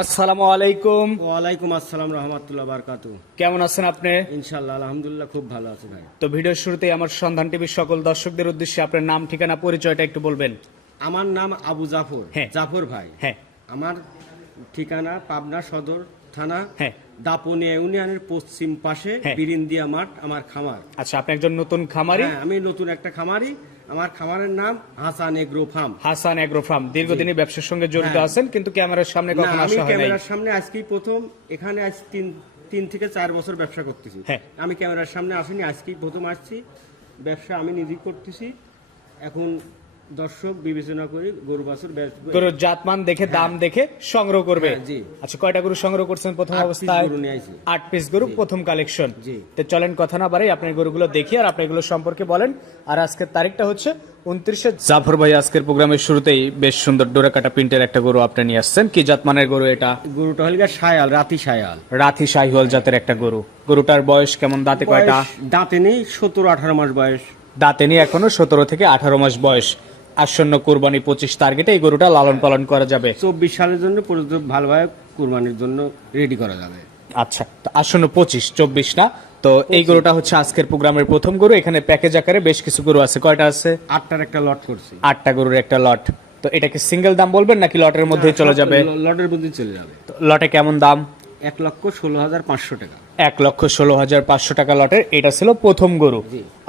আসসালামু আলাইকুম। ওয়ালাইকুম আসসালাম রহমতুল্লাহ বারকাতু কেমন আছেন আপনি? ইনশাল্লাহ আলহামদুলিল্লাহ খুব ভালো আছি ভাই। তো ভিডিওর শুরুতেই আমার সন্ধান টিভির সকল দর্শকদের উদ্দেশ্যে আপনার নাম ঠিকানা পরিচয়টা একটু বলবেন। আমার নাম আবু জাফর। হ্যাঁ। জাফর ভাই। হ্যাঁ। আমার ঠিকানা পাবনা সদর থানা হ্যাঁ। দাপনিয়া ইউনিয়নের পশ্চিম পাশে হ্যাঁ। বিরিন্দিয়া মাঠ আমার খামার। আচ্ছা আপনি একজন নতুন খামারি? হ্যাঁ আমি নতুন একটা খামারি। আমার খামারের নাম Hasan agro farm. Hasan agro farm. দীর্ঘদিনই ব্যবসার সঙ্গে জড়িত হ্যাঁ। আছেন কিন্তু ক্যামেরার সামনে কখনো আসা হয় নাই। ক্যামেরার সামনে আজকেই প্রথম এখানে আজ তিন তিন থেকে চার বছর ব্যবসা করতেছি। আমি ক্যামেরার সামনে আসিনি আজকেই প্রথম আসছি। ব্যবসা আমি নিজেই করতেছি। এখন দর্শক বিবেচনা করি গরু বাছুর। গরুর জাতমান দেখে দাম দেখে সংগ্রহ করবে। হ্যাঁ। আচ্ছা কয়টা গরু সংগ্রহ করছেন প্রথম অবস্থায়। আট পিস গরু প্রথম কালেকশন জি। তো চলেন কথা না বাড়াই আপনার গরুগুলো দেখি আর আপনার এগুলো সম্পর্কে বলেন। আর আজকের তারিখটা হচ্ছে উনত্রিশে জাফর ভাই আজকের প্রোগ্রামের শুরুতেই বেশ সুন্দর ডোরা কাটা প্রিন্টের একটা গরু আপনি নিয়ে আসছেন। কি জাতমানের গরু এটা? গরুটা হল গিয়ে সায়াল রাতি সায়াল রাথি শাহিওয়াল জাতের একটা গরু। গরুটার বয়স কেমন? দাঁতে কয়টা? দাঁতে নেই সতেরো আঠারো মাস বয়স। দাঁতে নিয়ে এখনও সতেরো থেকে আঠারো মাস বয়স। আসন্ন কোরবানি পঁচিশ টার্গেটে এই গরুটা লালন পালন করা যাবে। চব্বিশ সালের জন্য ভালোভাবে কুরবানির জন্য রেডি করা যাবে। আচ্ছা তো আসন্ন পঁচিশ চব্বিশ না? তো এই গরুটা হচ্ছে আজকের প্রোগ্রামের প্রথম গরু এখানে প্যাকেজ আকারে বেশ কিছু গরু আছে। কয়টা আছে? আটটার একটা লট করছি। আটটা গরুর একটা লট তো এটাকে সিঙ্গেল দাম বলবেন নাকি লটের মধ্যে চলে যাবে? লটের মধ্যে চলে যাবে। তো লটে কেমন দাম? এক লক্ষ ষোলো হাজার পাঁচশো টাকা। এক লক্ষ ষোলো হাজার পাঁচশো টাকা লটের এটা ছিল প্রথম গরু।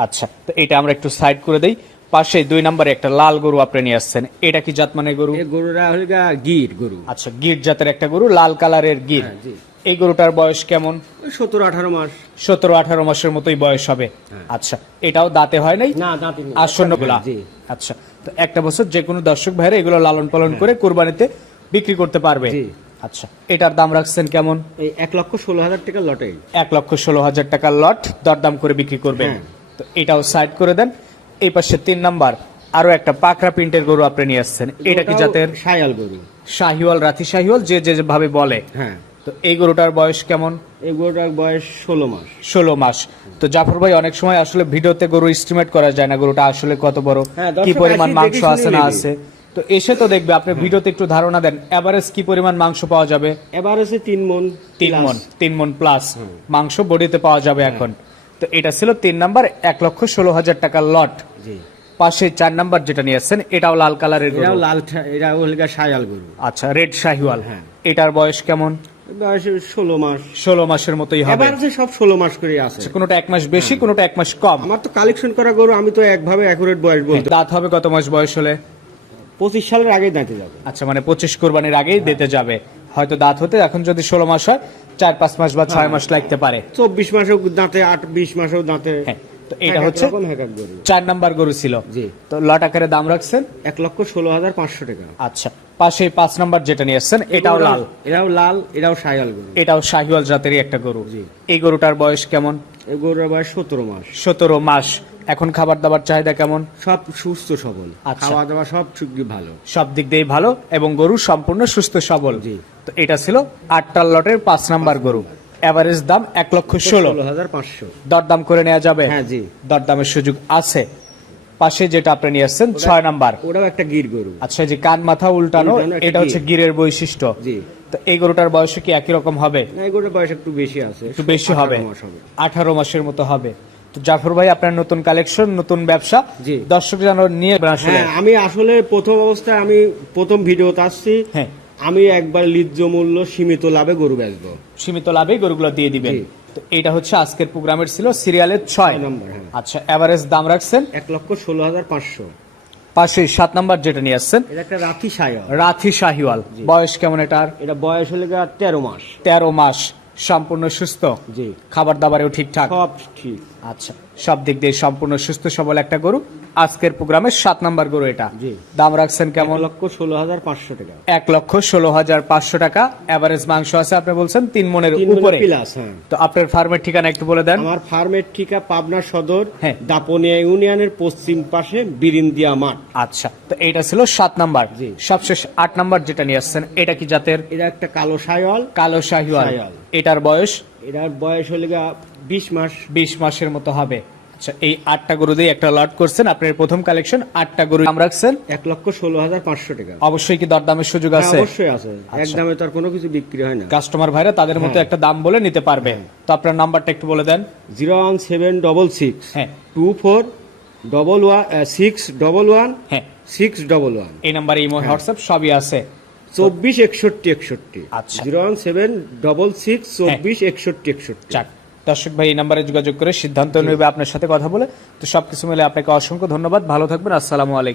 আচ্ছা তো এটা আমরা একটু সাইড করে দেই। পাশে দুই নম্বরে একটা লাল গরু আপনি নিয়ে আসছেন। এটা কি জাত মানে গরু? এই গরুরা হল গির গরু। আচ্ছা গির জাতের একটা গরু লাল কালারের গির। হ্যাঁ, জি। এই গরুটার বয়স কেমন? সতেরো আঠারো মাস। সতেরো আঠারো মাসের মতোই বয়স হবে। আচ্ছা এটাও দাঁতে হয় নাই? না দাঁতি নেই। আসন্নগুলা জি। আচ্ছা তো একটা বছর যে কোনো দর্শক ভাইরা এগুলো লালন পালন করে কোরবানিতে বিক্রি করতে পারবে। জি। আচ্ছা এটার দাম রাখছেন কেমন? এই এক লক্ষ ষোলো হাজার টাকা লটে। এক লক্ষ ষোলো হাজার টাকার লট দরদাম করে বিক্রি করবেন। হ্যাঁ। তো এটাও সাইড করে দেন। এই পাশে তিন নাম্বার আরও একটা পাকড়া প্রিন্টের গরু আপনি নিয়ে আসছেন। এটা কি জাতের? সায়াল গরু। শাহিওয়াল রাথি শাহিওয়াল যে যে ভাবে বলে। হ্যাঁ। তো এই গরুটার বয়স কেমন? এই গরুটার বয়স ষোলো মাস। ষোলো মাস। তো জাফর ভাই অনেক সময় আসলে ভিডিওতে গরু এস্টিমেট করা যায় না গরুটা আসলে কত বড় হ্যাঁ, কি পরিমাণ মাংস আছে না আছে। তো এসে তো দেখবে আপনি ভিডিওতে একটু ধারণা দেন এভারেজ কি পরিমাণ মাংস পাওয়া যাবে? আছে তিন মন তিন। মন তিন মন প্লাস মাংস বডিতে পাওয়া যাবে এখন। তো এটা ছিল তিন নাম্বার এক লক্ষ ষোলো হাজার টাকার লট। জি। পাশে চার নাম্বার যেটা নিয়ে আসছেন এটাও লাল কালারের গরু। লাল ঠা- এরা হল গিয়া সায়াল গরু। আচ্ছা রেড শাহিওয়াল। হ্যাঁ। এটার বয়স কেমন? বয়স ষোলো মাস। ষোলো মাসের মতোই হবে। সব ষোলো মাস করে আছে। কোনোটা এক মাস বেশি কোনোটা এক মাস কম। আমার তো কালেকশন করা গরু আমি তো একভাবে অ্যাকুরেট বয়স বলতে দাঁত হবে কত মাস বয়স হলে? পঁচিশ সালের আগে দাঁতে যাবে। আচ্ছা মানে পঁচিশ কোরবানির আগেই দিতে যাবে। হয়তো দাঁত হতে এখন যদি ষোলো মাস হয় চার পাঁচ মাস বা ছয় মাস লাগতে পারে। চব্বিশ মাসেও দাঁতে আট বিশ মাসেও দাঁতে। হ্যাঁ তো এটা হচ্ছে চার নাম্বার গরু ছিল। জি। তো লট আকারে দাম রাখছেন? এক লক্ষ ষোলো হাজার পাঁচশো টাকা। আচ্ছা পাশে পাঁচ নাম্বার যেটা নিয়ে আসছেন এটাও লাল। এটাও লাল এটাও সায়াল গরু। এটাও শাহিওয়াল জাতেরই একটা গরু। জি। এই গরুটার বয়স কেমন? এই গরুর বয়স সতেরো মাস। সতেরো মাস। এখন খাবার দাবার চাহিদা কেমন? সব সুস্থ সবল। আচ্ছা। খাওয়া দাওয়া সব ভালো। সব দিক দিয়েই ভালো এবং গরু সম্পূর্ণ সুস্থ সবল। জি। তো এটা ছিল আটটার লটের পাঁচ নাম্বার গরু। এভারেজ দাম এক লক্ষ ষোলো। হাজার পাঁচশো। দরদাম করে নেওয়া যাবে। হ্যাঁ জি। দরদামের সুযোগ আছে। পাশে যেটা আপনি নিয়ে আসছেন ছয় নাম্বার। ওটাও একটা গির গরু। আচ্ছা যে কান মাথা উল্টানো এটা হচ্ছে গিরের বৈশিষ্ট্য। জি। তো এই গরুটার বয়স কি একই রকম হবে? না এই গরুর বয়স একটু বেশি আছে। একটু বেশি হবে। আঠারো মাসের মতো হবে। তো জাফর ভাই আপনার নতুন কালেকশন নতুন ব্যবসা। জি। দর্শক যেন নিয়ে আসলে। হ্যাঁ আমি আসলে প্রথম অবস্থায় আমি প্রথম ভিডিওতে আসছি। হ্যাঁ। আমি একবার লিজ্জ মূল্য সীমিত লাভে গরু বেচবো। সীমিত লাভে গরুগুলো দিয়ে দিবেন। তো এটা হচ্ছে আজকের প্রোগ্রামের ছিল সিরিয়ালের ছয়। নম্বর হ্যাঁ। আচ্ছা এভারেজ দাম রাখছেন? এক লক্ষ ষোলো হাজার পাঁচশো। পাশে সাত নাম্বার যেটা নিয়ে আসছেন? এটা একটা রাথি সায়া রাথি শাহিওয়াল বয়স কেমন এটার? এটা বয়স হলে তেরো মাস। তেরো মাস। সম্পূর্ণ সুস্থ? জি। খাবার দাবারেও ঠিকঠাক? সব ঠিক। আচ্ছা সব দিক দিয়ে সম্পূর্ণ সুস্থ সবল একটা গরু। আজকের প্রোগ্রামের সাত নাম্বার গরু এটা। জি। দাম রাখছেন কেমন? লক্ষ ষোলো হাজার পাঁচশো টাকা। এক লক্ষ ষোলো হাজার পাঁচশো টাকা। এভারেজ মাংস আছে আপনি বলছেন তিন মনের উপরে। হ্যাঁ। তো আপনার ফার্মের ঠিকানা একটু বলে দেন। আমার ফার্মের ঠিকা পাবনা সদর হ্যাঁ। দাপনিয়া ইউনিয়নের পশ্চিম পাশে বিরিন্দিয়া মাঠ। আচ্ছা তো এটা ছিল সাত নাম্বার। জি। সবশেষ আট নাম্বার যেটা নিয়ে আসছেন এটা কি জাতের? এটা একটা কালো সায়ল কালো শাহিওয়াল। এটার বয়স? এটার বয়স হলে বিশ মাস। বিশ মাসের মতো হবে। আচ্ছা এই আটটা গরু দিয়ে একটা লট করছেন আপনার প্রথম কালেকশন আটটা গরু নাম রাখছেন? এক লক্ষ ষোলো হাজার পাঁচশো টাকা। অবশ্যই কি দরদামের সুযোগ হ্যাঁ, আছে? অবশ্যই আছে। এক দামে তো আর কোনো কিছু বিক্রি হয় না। কাস্টমার ভাইরা তাদের মতো একটা দাম বলে নিতে পারবে। তো আপনার নাম্বারটা একটু বলে দেন। Zero one seven double six হ্যাঁ। Two four double one six double one হ্যাঁ। Six double one. এই নাম্বারে ইমো হোয়াটসঅ্যাপ সবই আছে। চব্বিশ একষট্টি একষট্টি। আচ্ছা। Zero one seven double six চব্বিশ একষট্টি একষট্টি। দর্শক ভাই এই নাম্বারে যোগাযোগ করে সিদ্ধান্ত নেবে আপনার সাথে কথা বলে। তো সবকিছু মিলে আপনাকে অসংখ্য ধন্যবাদ। ভালো থাকবেন। আসসালামু আলাইকুম।